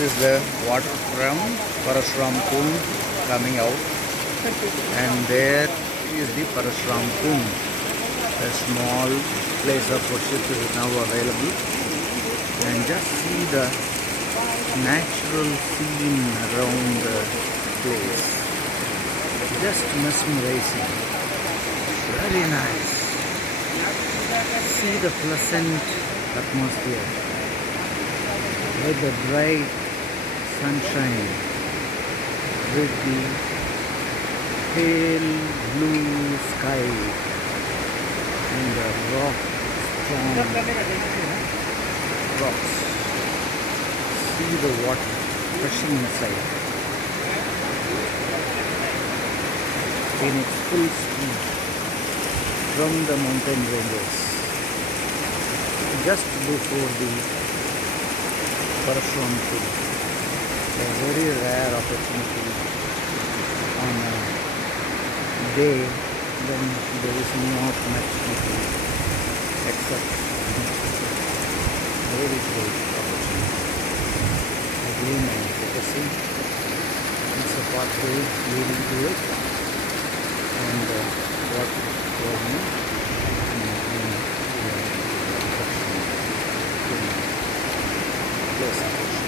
is the water from Parashuram Kund coming out, and there is the Parashuram Kund. A small place of worship is now available, and just see the natural scene around the place. Just mesmerizing. Very nice. See the pleasant atmosphere with the bright sunshine, with the pale blue sky and the strong rocks. See the water rushing inside in its full speed from the mountain ranges just before the Parashuram Kund. A very rare opportunity on a day when there is not much people except very great opportunity. Again, I am focusing. It's a pathway leading to it, and what for me in place.